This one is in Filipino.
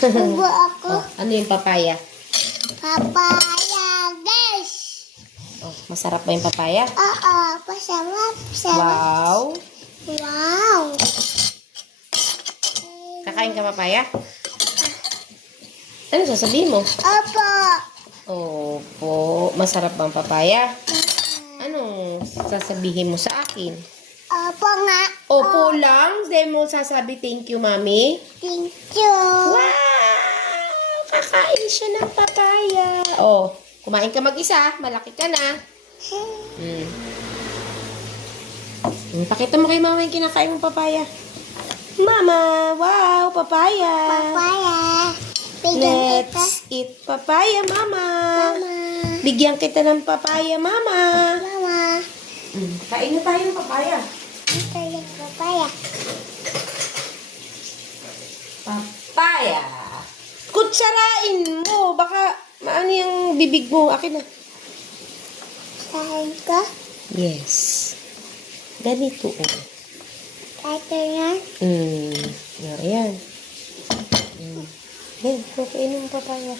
Ubo ako. Oh, ano yung papaya? Papaya, guys. Oh, masarap ba yung papaya? Oo, pasarap. Wow. Wow. Kakain ka papaya? Ano sasabihin mo? Opo. Opo. Masarap bang papaya? Anong sasabihin mo sa akin? Opo nga. Opo lang? Hindi mo sasabi thank you, mami? Thank you. Wow! Kakain siya ng papaya. Oh, kumain ka mag-isa. Malaki ka na. Pakita mo kay mama yung kinakain mong papaya. Mama, wow, papaya. Papaya. Let's eat papaya, mama. Mama. Bigyan kita ng papaya, mama. Mama. Kain na tayo ng papaya. Ito yung papaya. Papaya. Kutsarain mo. Baka maano yung bibig mo. Akin na. Saan ko? Yes. Ganito, oh. Ito na. Ayan. Yan, okay ng papaya.